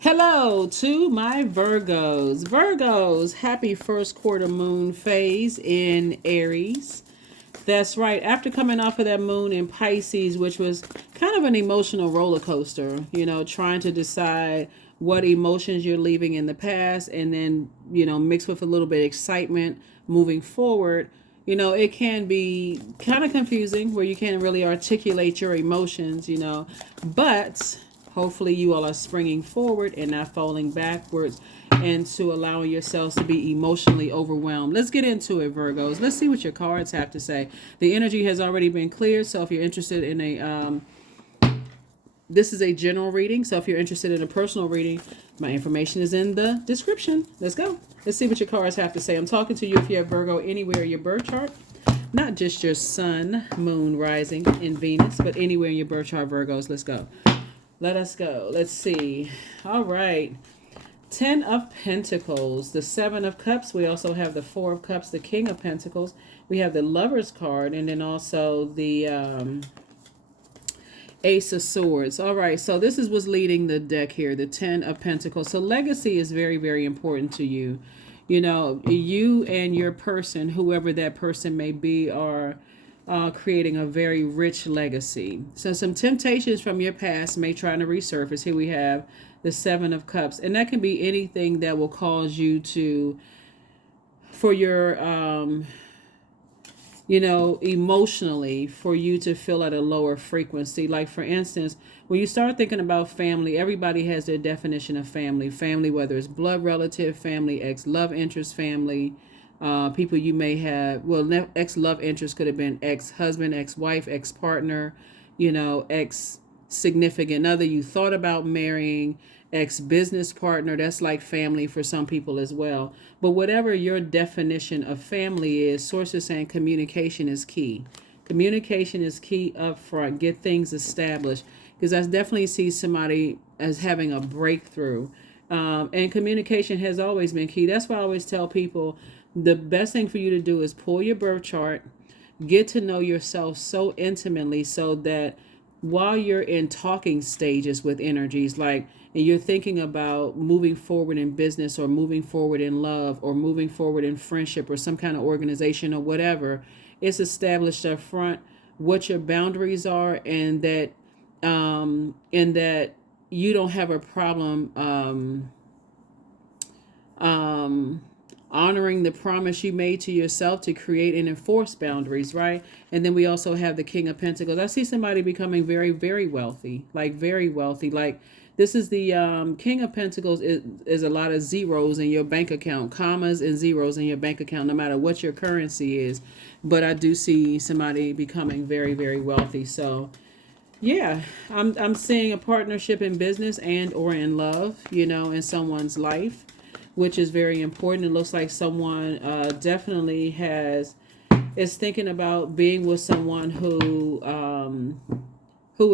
Hello to my Virgos. Virgos, happy first quarter moon phase in Aries. That's right. After coming off of that moon in Pisces, which was kind of an emotional roller coaster, trying to decide what emotions you're leaving in the past and then, mixed with a little bit of excitement moving forward. It can be kind of confusing where you can't really articulate your emotions, but hopefully you all are springing forward and not falling backwards into allowing yourselves to be emotionally overwhelmed. Let's get into it, Virgos. Let's see what your cards have to say. The energy has already been cleared, so if you're interested in this is a general reading, so if you're interested in a personal reading, my information is in the description. Let's go. Let's see what your cards have to say. I'm talking to you if you have Virgo anywhere in your birth chart. Not just your sun, moon, rising, and Venus, but anywhere in your birth chart, Virgos. Let's go. Let us go. Let's see. All right. 10 of Pentacles, the 7 of Cups. We also have the 4 of Cups, the King of Pentacles. We have the Lover's card, and then also the Ace of Swords. All right, so this is what's leading the deck here, the 10 of Pentacles. So legacy is very, very important to you. You and your person, whoever that person may be, are creating a very rich legacy. So some temptations from your past may try to resurface. Here we have the 7 of Cups, and that can be anything that will cause you to, for your emotionally, for you to feel at a lower frequency. Like, for instance, when you start thinking about family, everybody has their definition of family. Family, whether it's blood relative, family, ex-love interest, family, people you may have, well, ex-love interest could have been ex-husband, ex-wife, ex-partner, ex-significant other you thought about marrying, ex-business partner. That's like family for some people as well. But whatever your definition of family is, sources saying communication is key. Communication is key up front. Get things established, because I definitely see somebody as having a breakthrough. And communication has always been key. That's why I always tell people the best thing for you to do is pull your birth chart, get to know yourself so intimately, so that while you're in talking stages with energies, like, and you're thinking about moving forward in business or moving forward in love or moving forward in friendship or some kind of organization or whatever, it's established up front what your boundaries are, and that you don't have a problem honoring the promise you made to yourself to create and enforce boundaries, right? And then we also have the King of Pentacles. I see somebody becoming very, very wealthy, like very wealthy. Like, this is the King of Pentacles is a lot of zeros in your bank account, commas and zeros in your bank account, no matter what your currency is. But I do see somebody becoming very, very wealthy. So yeah, I'm seeing a partnership in business and or in love, in someone's life, which is very important. It looks like someone definitely is thinking about being with someone who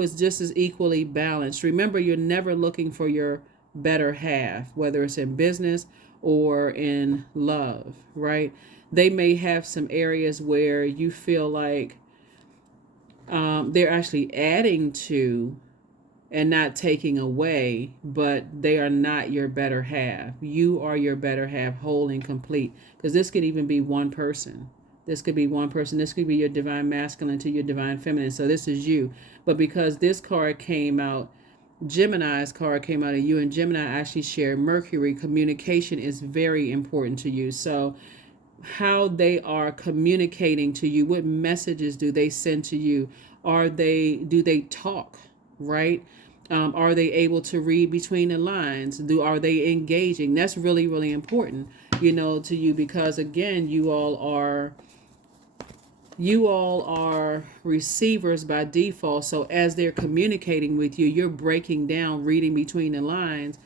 is just as equally balanced. Remember, you're never looking for your better half, whether it's in business or in love, right? They may have some areas where you feel like they're actually adding to and not taking away, but they are not your better half. You are your better half, whole and complete. Because this could even be one person. This could be one person. This could be your divine masculine to your divine feminine. So this is you. But because this card came out, Gemini's card came out, and you and Gemini actually share Mercury, communication is very important to you. So how they are communicating to you, what messages do they send to you? Do they talk, right? Are they able to read between the lines? Are they engaging? That's really, really important, to you, because again, you all are receivers by default. So as they're communicating with you, you're breaking down, reading between the lines,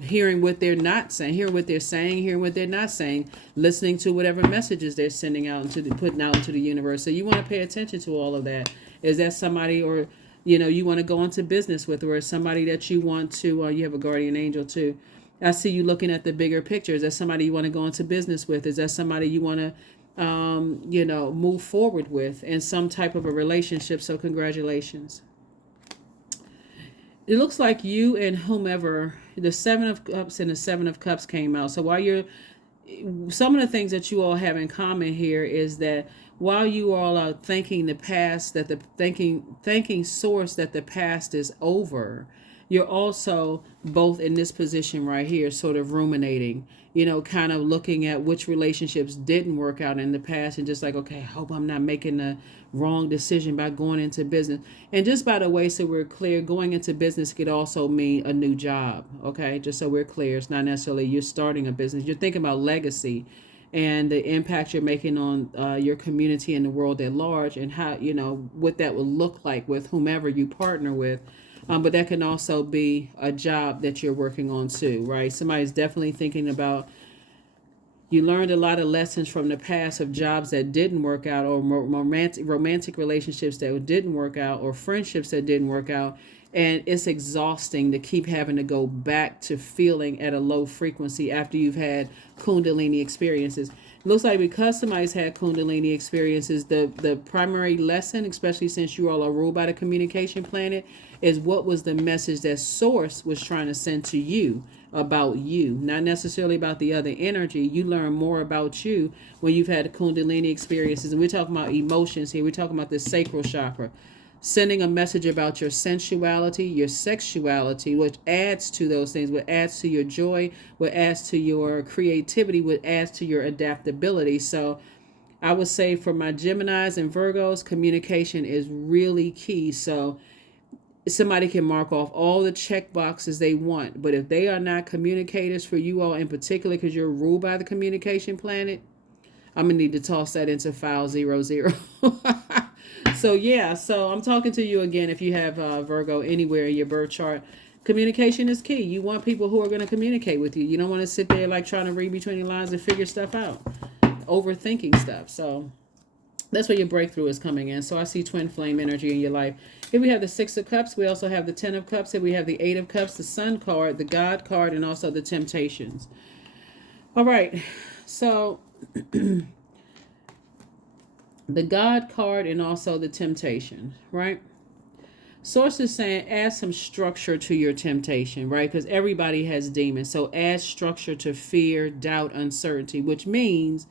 hearing what they're not saying, hearing what they're saying, hearing what they're not saying, listening to whatever messages they're sending out putting out into the universe. So you want to pay attention to all of that. Is that somebody, or you want to go into business with, or is somebody that you want to, you have a guardian angel too. I see you looking at the bigger picture. Is that somebody you want to go into business with? Is that somebody you want to move forward with in some type of a relationship? So congratulations. it looks like you and whomever, the Seven of Cups and the Seven of Cups came out. So while you're, some of the things that you all have in common here is that while you all are thanking the past, that the thanking source that the past is over, you're also both in this position right here, sort of ruminating, kind of looking at which relationships didn't work out in the past and just like, okay, I hope I'm not making the wrong decision by going into business. And just by the way, so we're clear, going into business could also mean a new job. Okay, just so we're clear, it's not necessarily you're starting a business. You're thinking about legacy and the impact you're making on your community and the world at large, and how, what that will look like with whomever you partner with. But that can also be a job that you're working on too, right? Somebody's definitely thinking about, you learned a lot of lessons from the past of jobs that didn't work out, or romantic relationships that didn't work out, or friendships that didn't work out. And it's exhausting to keep having to go back to feeling at a low frequency after you've had Kundalini experiences. It looks like because somebody's had Kundalini experiences, the primary lesson, especially since you all are ruled by the communication planet, is what was the message that source was trying to send to you about you, not necessarily about the other energy. You learn more about you when you've had Kundalini experiences. And we're talking about emotions here. We're talking about the sacral chakra, sending a message about your sensuality, your sexuality, which adds to those things, what adds to your joy, what adds to your creativity, what adds to your adaptability. So I would say for my Geminis and Virgos, communication is really key. So somebody can mark off all the check boxes they want, but if they are not communicators for you all in particular, because you're ruled by the communication planet, I'm gonna need to toss that into file 00. So yeah, so I'm talking to you again. If you have Virgo anywhere in your birth chart, communication is key. You want people who are going to communicate with you. You don't want to sit there like trying to read between the lines and figure stuff out, overthinking stuff. So that's where your breakthrough is coming in. So I see twin flame energy in your life. Here we have the Six of Cups. We also have the Ten of Cups. Here we have the Eight of Cups, the Sun card, the God card, and also the Temptations. All right. So the God card and also the Temptation, right? Source is saying add some structure to your temptation, right? Because everybody has demons. So add structure to fear, doubt, uncertainty, which means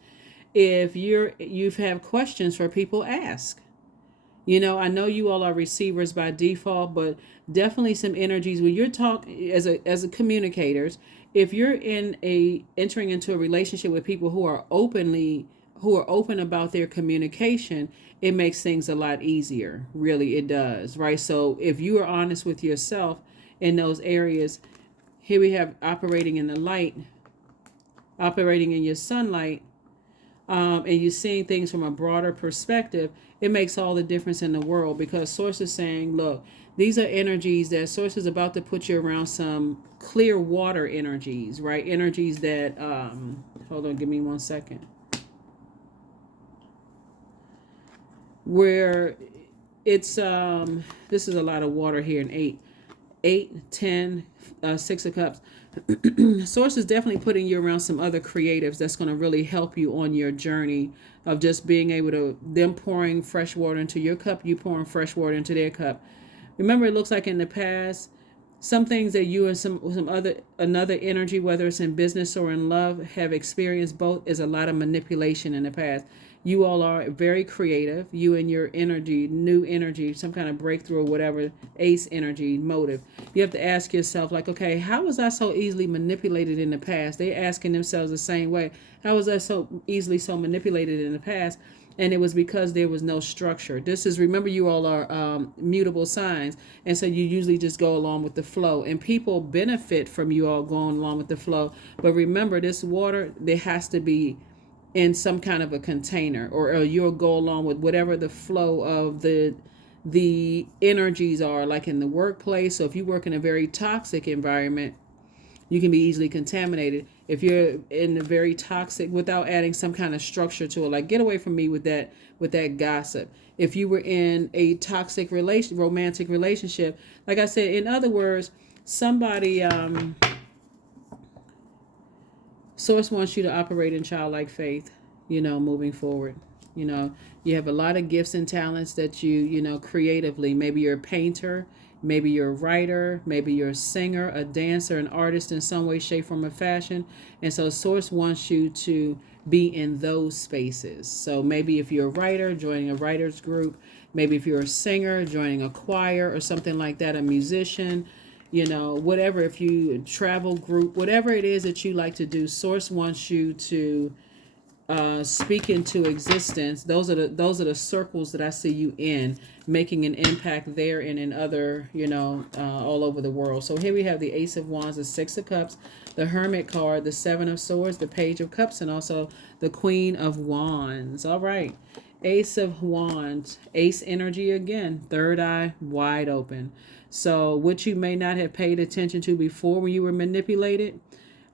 if you have questions for people, ask. I know you all are receivers by default, but definitely some energies when you're talking as a communicators, if you're entering into a relationship with people who are open about their communication, it makes things a lot easier. Really, it does, right? So if you are honest with yourself in those areas, here we have operating in the light, operating in your sunlight, and you're seeing things from a broader perspective, it makes all the difference in the world, because Source is saying, look, these are energies that Source is about to put you around some clear water energies, right? Energies that, hold on, give me 1 second. Where it's, this is a lot of water here in 8, 10, 6 of Cups. Source is definitely putting you around some other creatives that's going to really help you on your journey of just being able to, them pouring fresh water into your cup, you pouring fresh water into their cup. Remember, it looks like in the past, some things that you and another energy, whether it's in business or in love, have experienced both, is a lot of manipulation in the past. You all are very creative. You and your energy, new energy, some kind of breakthrough or whatever, ace energy, motive. You have to ask yourself, like, okay, how was I so easily manipulated in the past? They're asking themselves the same way. How was I so easily so manipulated in the past? And it was because there was no structure. This is, remember, you all are mutable signs. And so you usually just go along with the flow. And people benefit from you all going along with the flow. But remember, this water, there has to be in some kind of a container, or you'll go along with whatever the flow of the energies are, like in the workplace. So if you work in a very toxic environment, you can be easily contaminated. If you're in a very toxic, without adding some kind of structure to it, like get away from me with that gossip. If you were in a toxic romantic relationship, like I said, in other words, somebody, Source wants you to operate in childlike faith, moving forward. You have a lot of gifts and talents that you creatively, maybe you're a painter Maybe you're a writer, maybe you're a singer, a dancer, an artist in some way, shape, form, or fashion. And so Source wants you to be in those spaces. So maybe if you're a writer, joining a writer's group. Maybe if you're a singer, joining a choir or something like that, a musician, whatever, if you travel group, whatever it is that you like to do, Source wants you to speak into existence. Those are the circles that I see you in, making an impact there and in other, all over the world. So here we have the Ace of Wands, the Six of Cups, the Hermit card, the Seven of Swords, the Page of Cups, and also the Queen of Wands. All right. Ace of Wands, ace energy again, third eye wide open. So what you may not have paid attention to before when you were manipulated,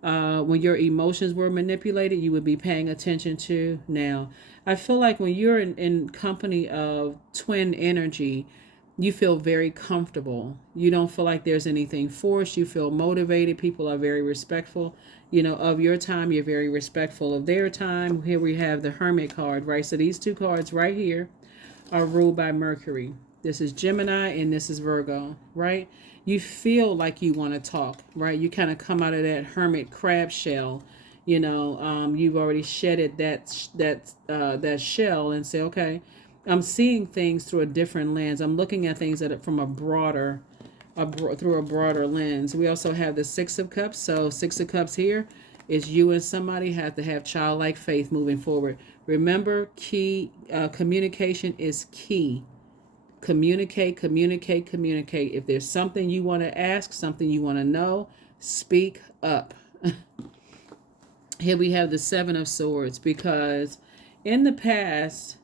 when your emotions were manipulated, you would be paying attention to now. I feel like when you're in company of twin energy, you feel very comfortable. You don't feel like there's anything forced. You feel motivated. People are very respectful, of your time. You're very respectful of their time. Here we have the Hermit card, right? So these two cards right here are ruled by Mercury. This is Gemini and this is Virgo, right? You feel like you want to talk, right? You kind of come out of that hermit crab shell. You've already shedded that shell and say, okay, I'm seeing things through a different lens. I'm looking at things from through a broader lens. We also have the Six of Cups. So Six of Cups here is you and somebody have to have childlike faith moving forward. Remember, communication is key. Communicate. If there's something you want to ask, something you want to know, speak up. Here we have the Seven of Swords, because in the past,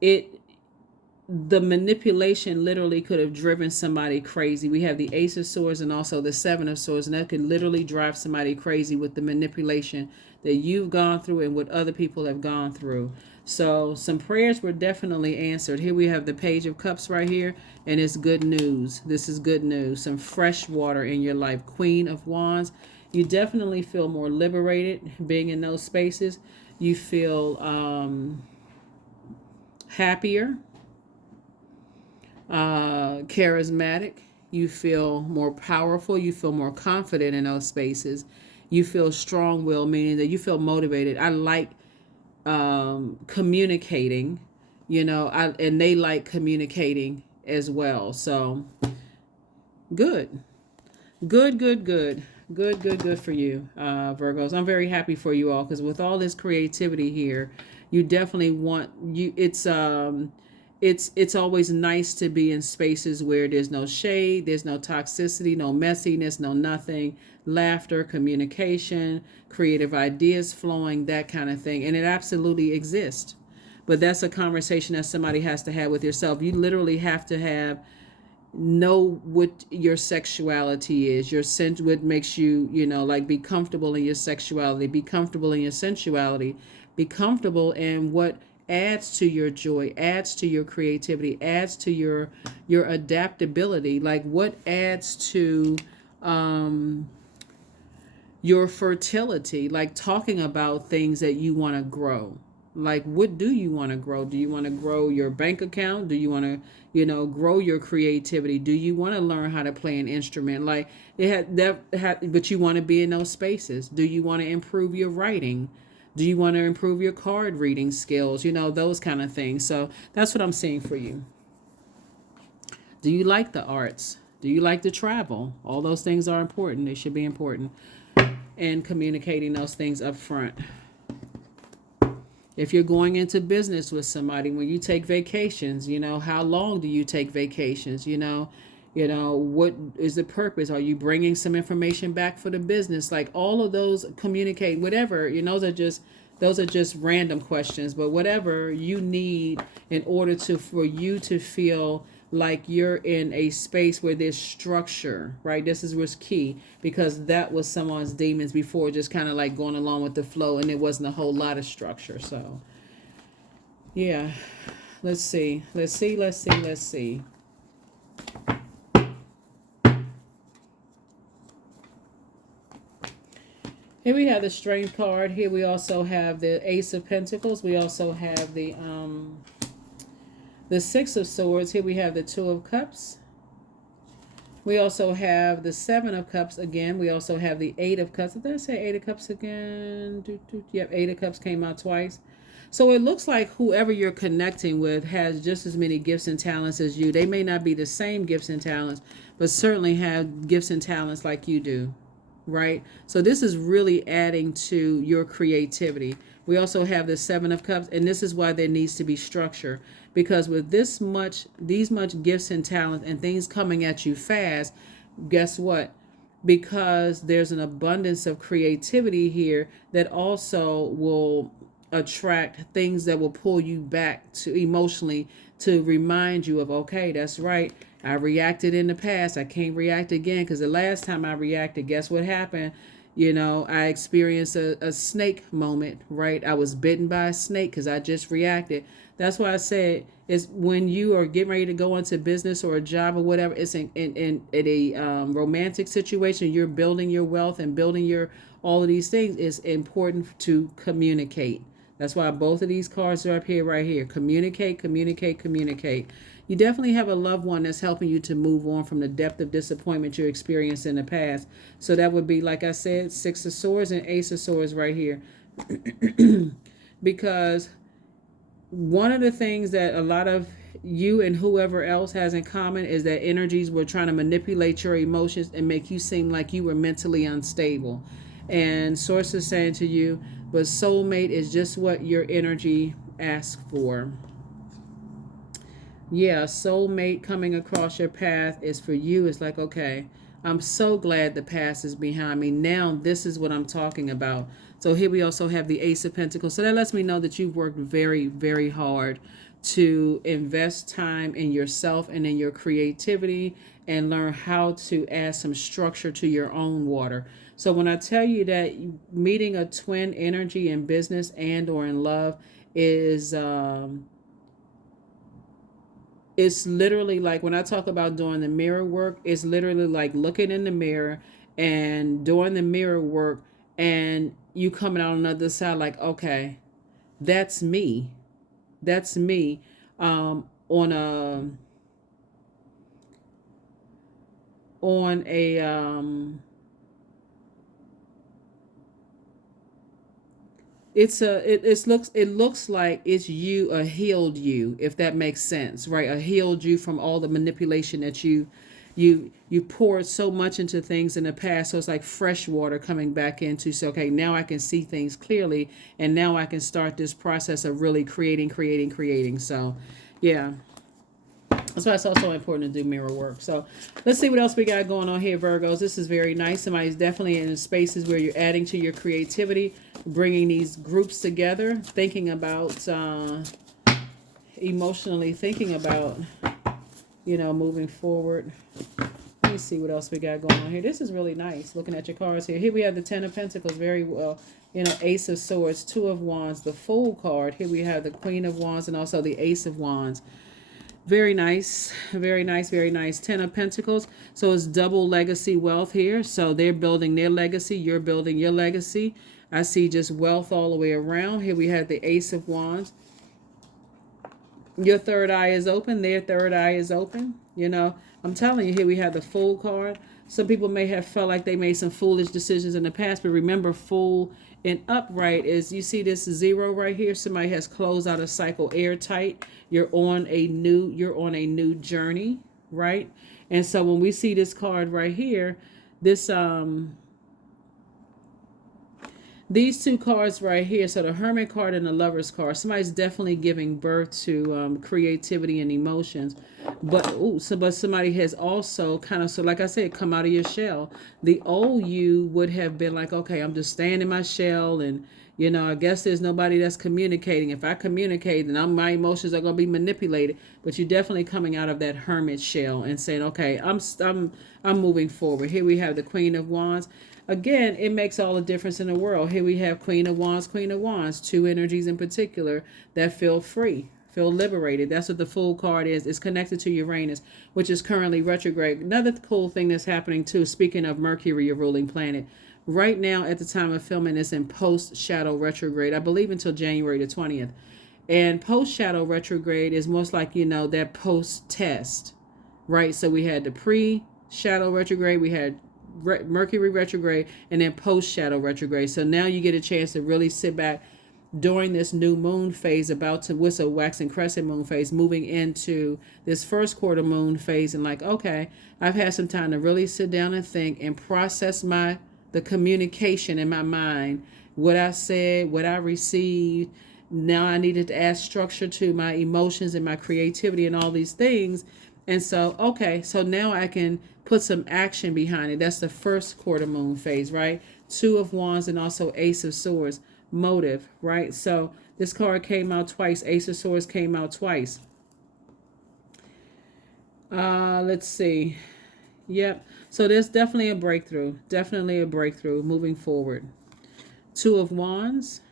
the manipulation literally could have driven somebody crazy. We have the Ace of Swords and also the Seven of Swords, and that could literally drive somebody crazy with the manipulation that you've gone through and what other people have gone through. So some prayers were definitely answered. Here we have the Page of Cups right here, and it's good news. This is good news. Some fresh water in your life. Queen of Wands. You definitely feel more liberated being in those spaces. You feel happier, charismatic. You feel more powerful. You feel more confident in those spaces. You feel strong-willed, meaning that you feel motivated. I like communicating, and they like communicating as well. So good for you, Virgos. I'm very happy for you all, because with all this creativity here, you definitely want it's always nice to be in spaces where there's no shade, there's no toxicity, no messiness, no nothing, laughter, communication, creative ideas flowing, that kind of thing. And it absolutely exists. But that's a conversation that somebody has to have with yourself. You literally have to know what your sexuality is, what makes you, be comfortable in your sexuality, be comfortable in your sensuality, be comfortable in what adds to your joy, adds to your creativity, adds to your adaptability, like what adds to your fertility, like talking about things that you want to grow. Like, what do you want to grow? Do you want to grow your bank account? Do you want to, grow your creativity? Do you want to learn how to play an instrument? Like, but you want to be in those spaces. Do you want to improve your writing? Do you want to improve your card reading skills? Those kind of things. So that's what I'm seeing for you. Do you like the arts? Do you like to travel? All those things are important. They should be important. And communicating those things up front. If you're going into business with somebody, when you take vacations, how long do you take vacations? What is the purpose? Are you bringing some information back for the business? Like, all of those, communicate, whatever, those are just random questions, but whatever you need in order for you to feel like you're in a space where there's structure, right? This is what's key, because that was someone's demons before, just kind of like going along with the flow, and there wasn't a whole lot of structure. So yeah, let's see. Here we have the Strength card. Here we also have the Ace of Pentacles. We also have the Six of Swords. Here we have the Two of Cups. We also have the Seven of Cups again. We also have the Eight of Cups. Did I say Eight of Cups again? Yep, Eight of Cups came out twice. So it looks like whoever you're connecting with has just as many gifts and talents as you. They may not be the same gifts and talents, but certainly have gifts and talents like you do, right? So this is really adding to your creativity. We also have the Seven of Cups, and this is why there needs to be structure, because with these much gifts and talents and things coming at you fast, guess what? Because there's an abundance of creativity here that also will attract things that will pull you back to emotionally, to remind you of, okay, that's right, I reacted in the past, I can't react again, because the last time I reacted, guess what happened? I experienced a snake moment, right? I was bitten by a snake because I just reacted. That's why I said, is when you are getting ready to go into business or a job or whatever, it's in a romantic situation, you're building your wealth and building your all of these things. It's important to communicate. That's why both of these cards are up here, right here. Communicate, communicate, communicate. You definitely have a loved one that's helping you to move on from the depth of disappointment you experienced in the past. So that would be, like I said, Six of Swords and Ace of Swords right here. Because one of the things that a lot of you and whoever else has in common is that energies were trying to manipulate your emotions and make you seem like you were mentally unstable. And Source is saying to you, but soulmate is just what your energy asks for. Yeah, soulmate coming across your path is for you. It's like, okay, I'm so glad the past is behind me. Now this is what I'm talking about. So here we also have the Ace of Pentacles. So that lets me know that you've worked very, very hard to invest time in yourself and in your creativity and learn how to add some structure to your own water. So when I tell you that meeting a twin energy in business and or in love is it's literally like, when I talk about doing the mirror work, it's literally like looking in the mirror and doing the mirror work, and you coming out on the other side like, okay, that's me. That's me. On a it looks like it's you, a healed you, if that makes sense, right? A healed you from all the manipulation that you poured so much into things in the past. So it's like fresh water coming back into, so okay, now I can see things clearly, and now I can start this process of really creating. So yeah, that's why it's also important to do mirror work. So let's see what else we got going on here, Virgos. This is very nice. Somebody's definitely in spaces where you're adding to your creativity, bringing these groups together, thinking about, emotionally thinking about, moving forward. Let me see what else we got going on here. This is really nice, looking at your cards here. Here we have the Ten of Pentacles, very well, Ace of Swords, Two of Wands, the Fool card. Here we have the Queen of Wands and also the Ace of Wands. Very nice, very nice, very nice. Ten of Pentacles. So it's double legacy wealth here. So they're building their legacy. You're building your legacy. I see just wealth all the way around. Here we have the Ace of Wands. Your third eye is open. Their third eye is open. I'm telling you, here we have the Fool card. Some people may have felt like they made some foolish decisions in the past, but remember, Fool and upright is, you see this zero right here? Somebody has closed out a cycle airtight. You're on a new journey, right? And so when we see this card right here, this these two cards right here, so the Hermit card and the Lover's card, somebody's definitely giving birth to creativity and emotions. But somebody has also kind of, so like I said, come out of your shell. The old you would have been like, okay, I'm just staying in my shell, and I guess there's nobody that's communicating. If I communicate, then my emotions are going to be manipulated. But you're definitely coming out of that hermit shell and saying, okay, I'm moving forward. Here we have the Queen of Wands. Again, it makes all the difference in the world. Here we have Queen of Wands, two energies in particular that feel free, feel liberated. That's what the Fool card is. It's connected to Uranus, which is currently retrograde. Another cool thing that's happening too, speaking of Mercury, your ruling planet, right now at the time of filming, it's in post-shadow retrograde, I believe until January the 20th. And post-shadow retrograde is most like, that post-test, right? So we had the pre shadow retrograde, we had Mercury retrograde, and then post shadow retrograde. So now you get a chance to really sit back during this new moon phase, about to what's a waxing crescent moon phase, moving into this first quarter moon phase, and like, okay, I've had some time to really sit down and think and process the communication in my mind, what I said, what I received. Now I needed to add structure to my emotions and my creativity and all these things. And so, okay, so now I can put some action behind it. That's the first quarter moon phase, right? Two of Wands and also Ace of Swords. Motive, right? So this card came out twice. Ace of Swords came out twice. Let's see. Yep. So there's definitely a breakthrough. Definitely a breakthrough moving forward. Two of Wands.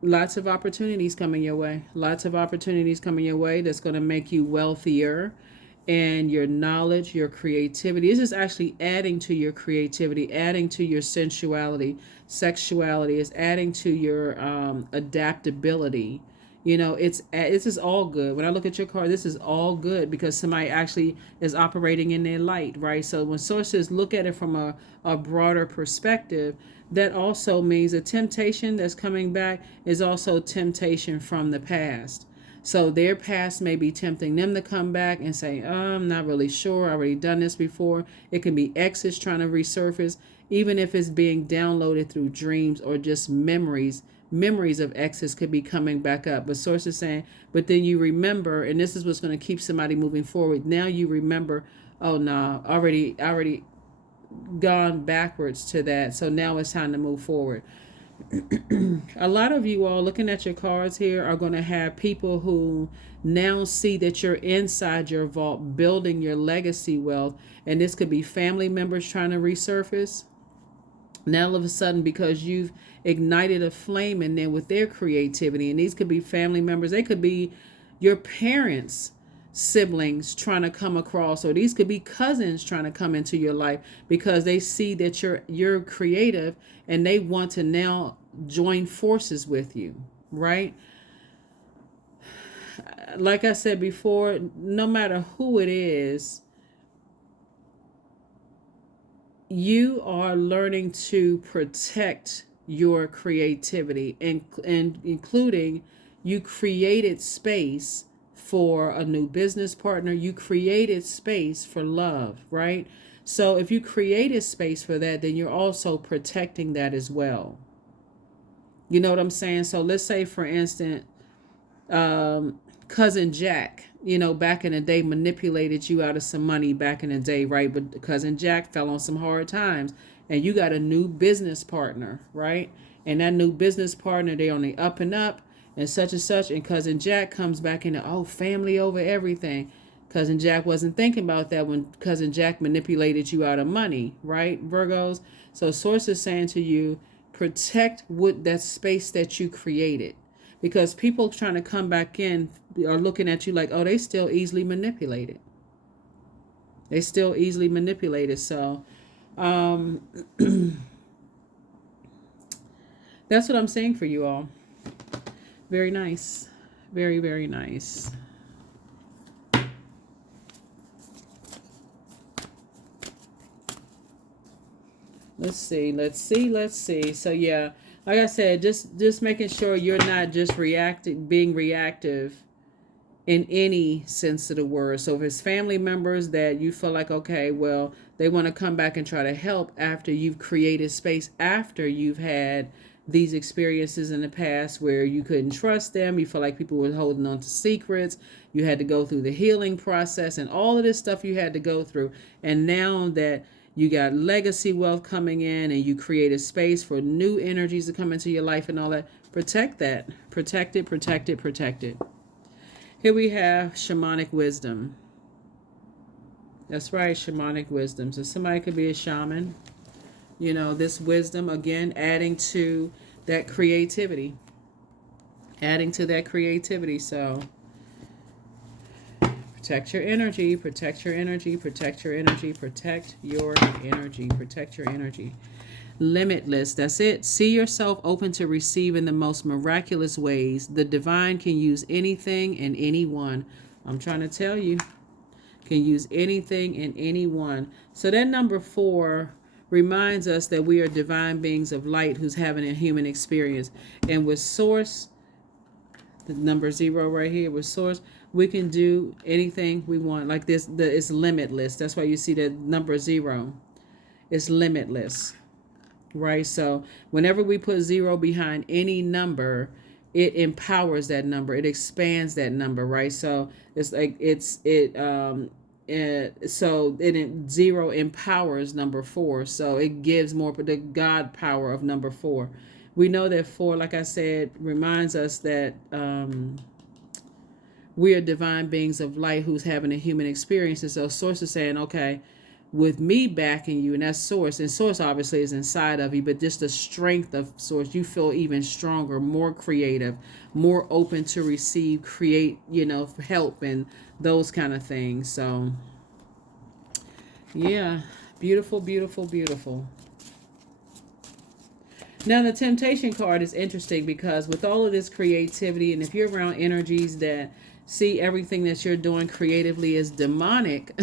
Lots of opportunities coming your way. Lots of opportunities coming your way that's going to make you wealthier. And your knowledge, your creativity. This is actually adding to your creativity, adding to your sensuality, sexuality. Is adding to your adaptability. You know, this is all good. When I look at your card, this is all good because somebody actually is operating in their light, right? So when sources look at it from a broader perspective, that also means the temptation that's coming back is also temptation from the past. So their past may be tempting them to come back and say, I'm not really sure. I already done this before. It can be exes trying to resurface, even if it's being downloaded through dreams or just memories. Memories of exes could be coming back up. But sources saying, but then you remember, and this is what's going to keep somebody moving forward. Now you remember, oh no, already gone backwards to that. So now it's time to move forward. A lot of you all looking at your cards here are going to have people who now see that you're inside your vault building your legacy wealth, and this could be family members trying to resurface. Now all of a sudden, because you've ignited a flame in there with their creativity, and these could be family members, they could be your parents' siblings trying to come across, or these could be cousins trying to come into your life because they see that you're creative and they want to now join forces with you, right? Like I said before, no matter who it is, you are learning to protect your creativity, and including you created space for a new business partner. You created space for love, right? So if you created space for that, then you're also protecting that as well. You know what I'm saying? So let's say, for instance, cousin Jack, back in the day manipulated you out of some money back in the day, right? But cousin Jack fell on some hard times, and you got a new business partner, right? And that new business partner, they on the up and up, and such, and cousin Jack comes back in, family over everything. Cousin Jack wasn't thinking about that when cousin Jack manipulated you out of money, right, Virgos? So source is saying to you, protect that space that you created, because people trying to come back in are looking at you like, oh, they still easily manipulated. They still easily manipulated. So that's what I'm saying for you all. Very nice. Very, very nice. Let's see. So yeah, like I said, just making sure you're not just being reactive in any sense of the word. So if it's family members that you feel like, okay, well, they want to come back and try to help after you've created space, after you've had these experiences in the past where you couldn't trust them, you feel like people were holding on to secrets, you had to go through the healing process and all of this stuff you had to go through. And now that you got legacy wealth coming in and you create a space for new energies to come into your life and all that, protect that. Protect it, protect it, protect it. Here we have shamanic wisdom. That's right, shamanic wisdom. So somebody could be a shaman. This wisdom, again, adding to that creativity. So protect your energy, protect your energy, protect your energy, protect your energy, protect your energy. Limitless, that's it. See yourself open to receive in the most miraculous ways. The divine can use anything and anyone. I'm trying to tell you. can use anything and anyone. So that number 4 reminds us that we are divine beings of light who's having a human experience. And with source, the number 0 right here, with source, we can do anything we want. Like this, it's limitless. That's why you see the number 0. It's limitless, right? So whenever we put 0 behind any number, it empowers that number. It expands that number, right? So it's like so 0 empowers number 4. So it gives more the God power of number 4. We know that 4, like I said, reminds us that we are divine beings of light who's having a human experience. And so source is saying, okay, with me backing you, and that's source, and source obviously is inside of you, but just the strength of source, you feel even stronger, more creative, more open to receive, create, help and those kind of things. So yeah, beautiful, beautiful, beautiful. Now the temptation card is interesting because with all of this creativity, and if you're around energies that see everything that you're doing creatively as demonic,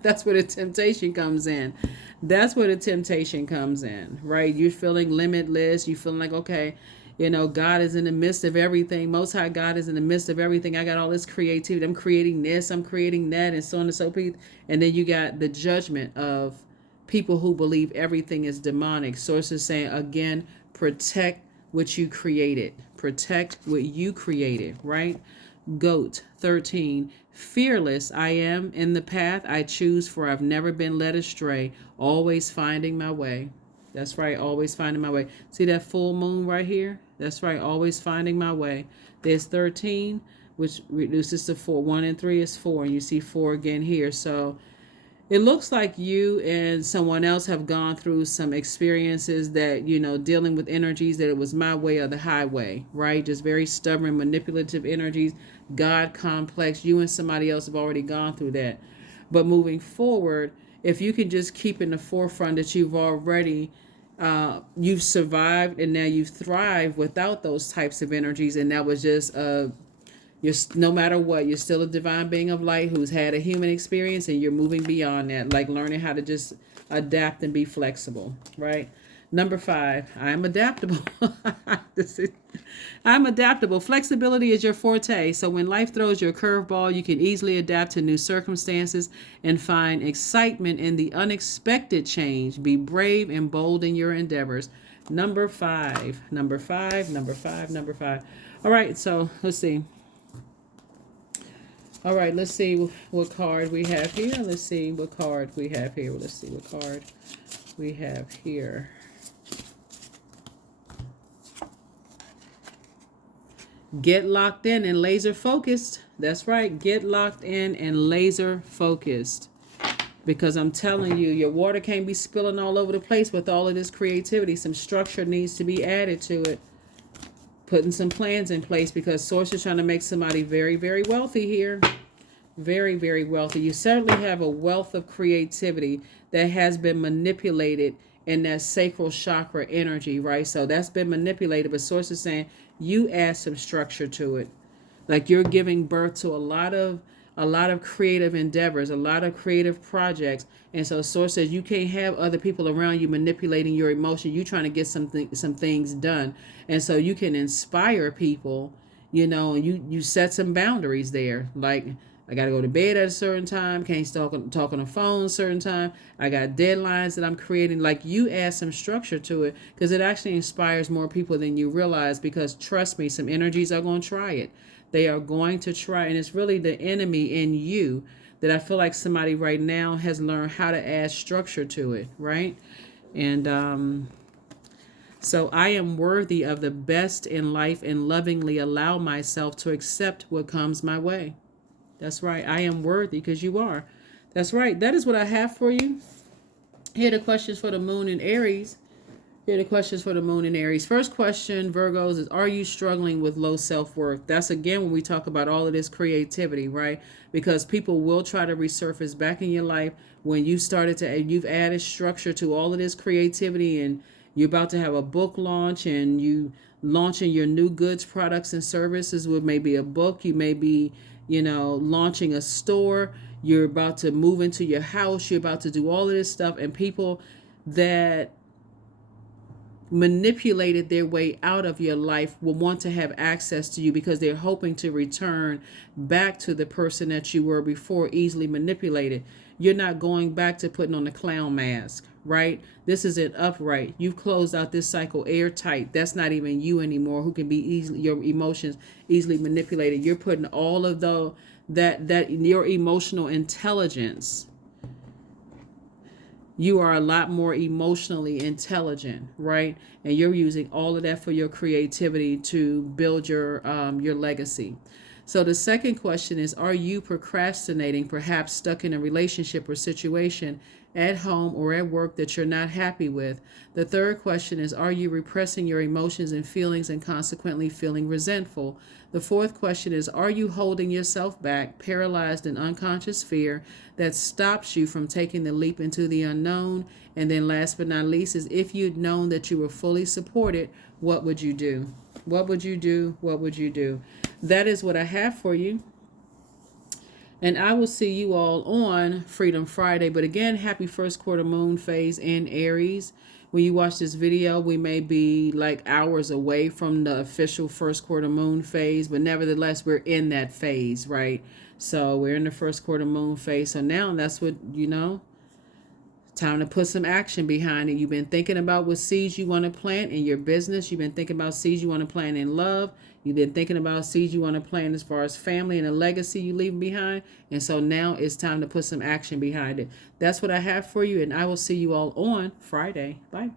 that's where the temptation comes in. That's where the temptation comes in, right? You're feeling limitless. You're feeling like, okay, God is in the midst of everything. Most High God is in the midst of everything. I got all this creativity. I'm creating this. I'm creating that, and so on and so forth. And then you got the judgment of people who believe everything is demonic. Sources saying, again, protect what you created. Protect what you created, right? Goat 13, fearless I am in the path I choose, for I've never been led astray, always finding my way. That's right, always finding my way. See that full moon right here? That's right, always finding my way. There's 13, which reduces to 4. 1 and 3 is 4, and you see 4 again here. So it looks like you and someone else have gone through some experiences that, dealing with energies that it was my way or the highway, right? Just very stubborn, manipulative energies, God complex. You and somebody else have already gone through that. But moving forward, if you can just keep in the forefront that you've already, you've survived and now you've thrived without those types of energies. And that was just no matter what, you're still a divine being of light who's had a human experience, and you're moving beyond that, like learning how to just adapt and be flexible, right? Number 5, I am adaptable. I'm adaptable. Flexibility is your forte. So when life throws you a curveball, you can easily adapt to new circumstances and find excitement in the unexpected change. Be brave and bold in your endeavors. Number 5. All right, so let's see. All right, let's see what card we have here. Let's see what card we have here. Let's see what card we have here. Get locked in and laser focused. That's right. Get locked in and laser focused. Because I'm telling you, your water can't be spilling all over the place with all of this creativity. Some structure needs to be added to it. Putting some plans in place, because source is trying to make somebody very, very wealthy here. Very, very wealthy. You certainly have a wealth of creativity that has been manipulated in that sacral chakra energy, right? So that's been manipulated, but source is saying you add some structure to it. Like you're giving birth to a lot of creative endeavors, a lot of creative projects. And so source says you can't have other people around you manipulating your emotion. You're trying to get some things done. And so you can inspire people, and you set some boundaries there. Like, I got to go to bed at a certain time. Can't talk on the phone a certain time. I got deadlines that I'm creating. Like, you add some structure to it, because it actually inspires more people than you realize. Because trust me, some energies are going to try it. They are going to try. And it's really the enemy in you that I feel like somebody right now has learned how to add structure to it, right? And so I am worthy of the best in life and lovingly allow myself to accept what comes my way. That's right. I am worthy, because you are. That's right. That is what I have for you. Here are the questions for the moon in Aries. First question, Virgos, is are you struggling with low self-worth? That's again when we talk about all of this creativity, right? Because people will try to resurface back in your life when you've added structure to all of this creativity, and you're about to have a book launch, and you launching your new goods, products, and services with maybe a book. You may be launching a store. You're about to move into your house. You're about to do all of this stuff. And people that manipulated their way out of your life will want to have access to you because they're hoping to return back to the person that you were before, easily manipulated. You're not going back to putting on the clown mask, right? This isn't upright. You've closed out this cycle airtight. That's not even you anymore, who can be easily, your emotions easily manipulated. You're putting all of that your emotional intelligence. You are a lot more emotionally intelligent, right? And you're using all of that for your creativity to build your legacy. So the second question is, are you procrastinating, perhaps stuck in a relationship or situation at home or at work that you're not happy with? The third question is, are you repressing your emotions and feelings and consequently feeling resentful? The fourth question is, are you holding yourself back, paralyzed in unconscious fear that stops you from taking the leap into the unknown? And then last but not least is, if you'd known that you were fully supported, what would you do? What would you do? What would you do? That is what I have for you. And I will see you all on Freedom Friday. But again, happy first quarter moon phase in Aries. When you watch this video, we may be like hours away from the official first quarter moon phase, but nevertheless, we're in that phase, right? So we're in the first quarter moon phase. So now that's what, time to put some action behind it. You've been thinking about what seeds you want to plant in your business. You've been thinking about seeds you want to plant in love. You've been thinking about seeds you want to plant as far as family and a legacy you leave behind. And so now it's time to put some action behind it. That's what I have for you. And I will see you all on Friday. Bye.